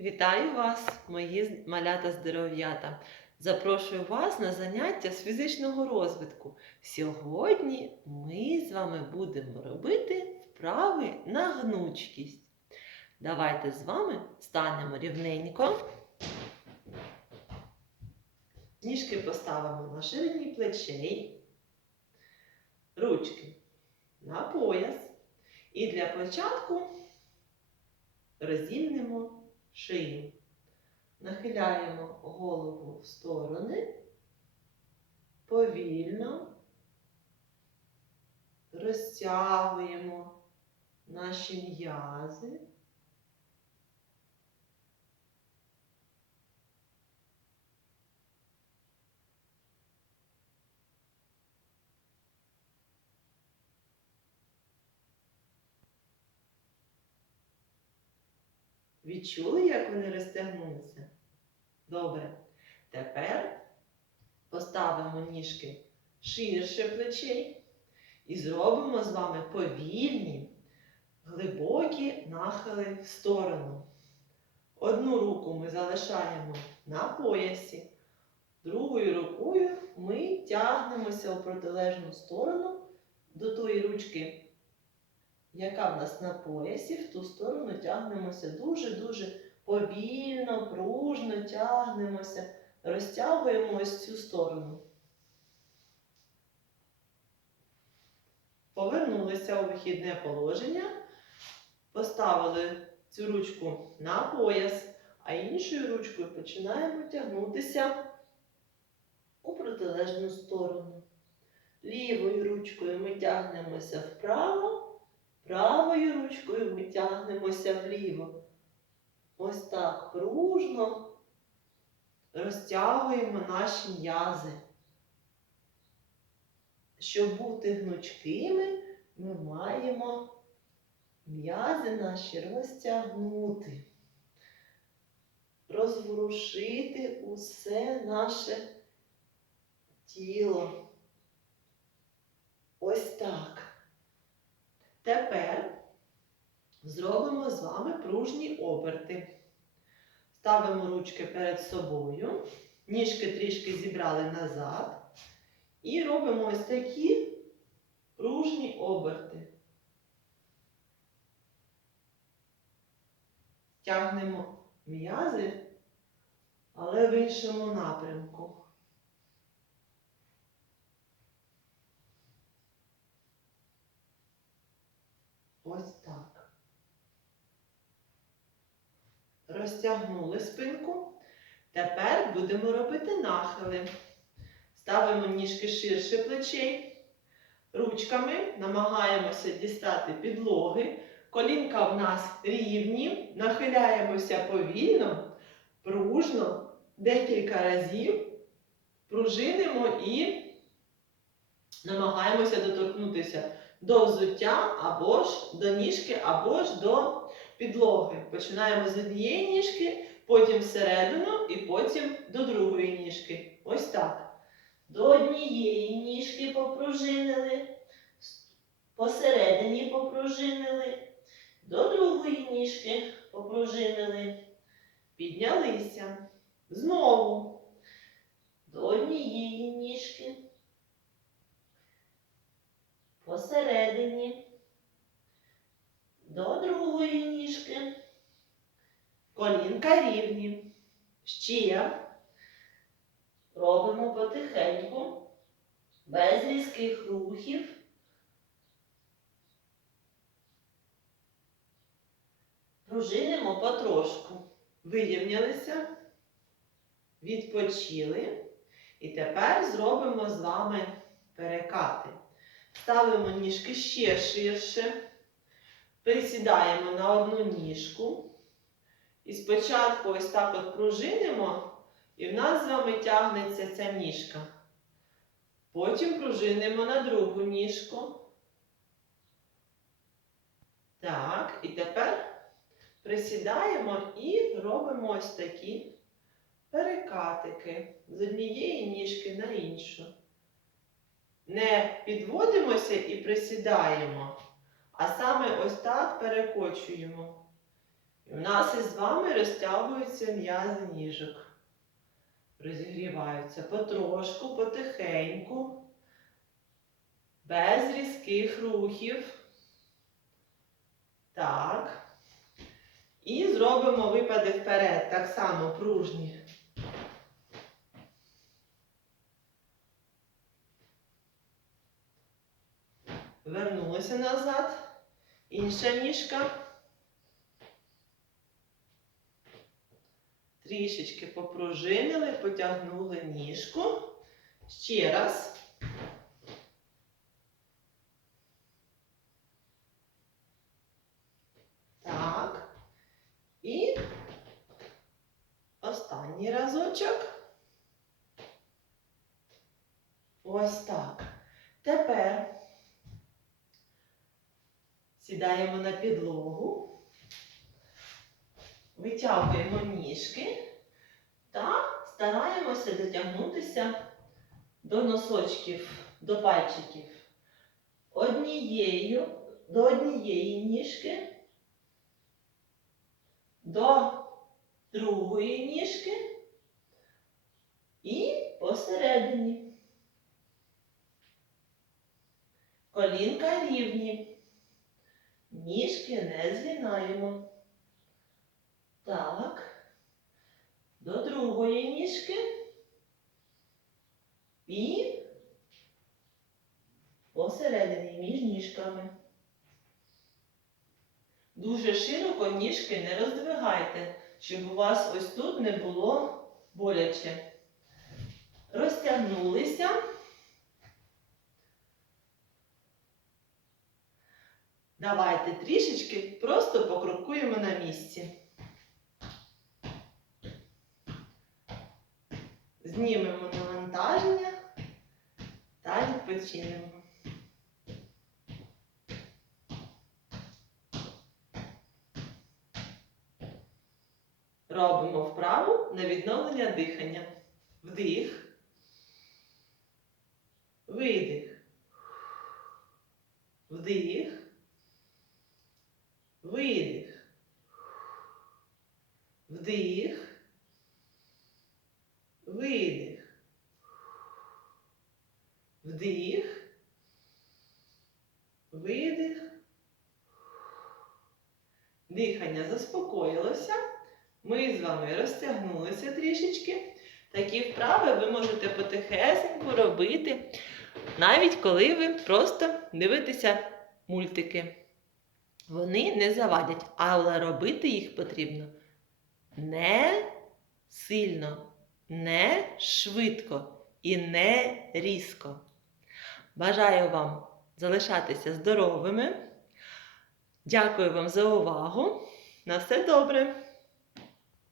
Вітаю вас, мої малята здоров'ята! Запрошую вас на заняття з фізичного розвитку. Сьогодні ми з вами будемо робити вправи на гнучкість. Давайте з вами станемо рівненько. Ніжки поставимо на ширині плечей, ручки на пояс. І для початку розімнемо шию. Нахиляємо голову в сторони, повільно розтягуємо наші м'язи. Відчули, як вони розтягнулися? Добре. Тепер поставимо ніжки ширше плечей і зробимо з вами повільні, глибокі нахили в сторону. Одну руку ми залишаємо на поясі, другою рукою ми тягнемося у протилежну сторону до тої ручки, яка в нас на поясі, в ту сторону тягнемося дуже-дуже повільно, пружно тягнемося, розтягуємо ось цю сторону. Повернулися у вихідне положення, поставили цю ручку на пояс, а іншою ручкою починаємо тягнутися у протилежну сторону. Лівою ручкою ми тягнемося вправо, правою ручкою ми тягнемося вліво. Ось так пружно розтягуємо наші м'язи. Щоб бути гнучкими, ми маємо м'язи наші розтягнути, розворушити усе наше тіло. Ось так. Тепер зробимо з вами пружні оберти. Ставимо ручки перед собою, ніжки трішки зібрали назад. І робимо ось такі пружні оберти. Тягнемо м'язи, але в іншому напрямку. Ось так. Розтягнули спинку. Тепер будемо робити нахили. Ставимо ніжки ширше плечей. Ручками намагаємося дістати підлоги. Колінка в нас рівні. Нахиляємося повільно, пружно, декілька разів. Пружинимо і намагаємося доторкнутися до взуття або ж до ніжки, або ж до підлоги. Починаємо з однієї ніжки, потім всередину і потім до другої ніжки. Ось так. До однієї ніжки попружинили, посередині попружинили, до другої ніжки попружинили, піднялися. Знову до однієї ніжки, посередині, до другої ніжки, колінка рівні. Ще. Робимо потихеньку, без різких рухів. Пружинимо потрошку. Вирівнялися, відпочили. І тепер зробимо з вами перекати. Ставимо ніжки ще ширше, присідаємо на одну ніжку. І спочатку ось так от пружинимо. І в нас з вами тягнеться ця ніжка. Потім пружинимо на другу ніжку. Так, і тепер присідаємо і робимо ось такі перекатики з однієї ніжки на іншу. Не підводимося і присідаємо, а саме ось так перекочуємо. І в нас із вами розтягуються м'язи ніжок. Розігріваються потрошку, потихеньку, без різких рухів. Так. І зробимо випади вперед, так само пружні. Вернулися назад. Інша ніжка. Трішечки попружинили, потягнули ніжку. Ще раз. Так. І останній разочок. Ось так. Тепер сідаємо на підлогу, витягуємо ніжки та стараємося дотягнутися до носочків, до пальчиків. Однією, до однієї ніжки, до другої ніжки і посередині. Колінка рівні. Ніжки не згинаємо. Так. До другої ніжки. І посередині між ніжками. Дуже широко ніжки не роздвигайте, щоб у вас ось тут не було боляче. Розтягнулися. Давайте трішечки просто покрокуємо на місці. Знімемо навантаження та відпочинемо. Робимо вправу на відновлення дихання. Вдих. Видих. Вдих. Видих. Вдих. Видих. Вдих. Видих. Дихання заспокоїлося. Ми з вами розтягнулися трішечки. Такі вправи ви можете потихесеньку робити, навіть коли ви просто дивитеся мультики. Вони не завадять, але робити їх потрібно не сильно, не швидко і не різко. Бажаю вам залишатися здоровими. Дякую вам за увагу. На все добре!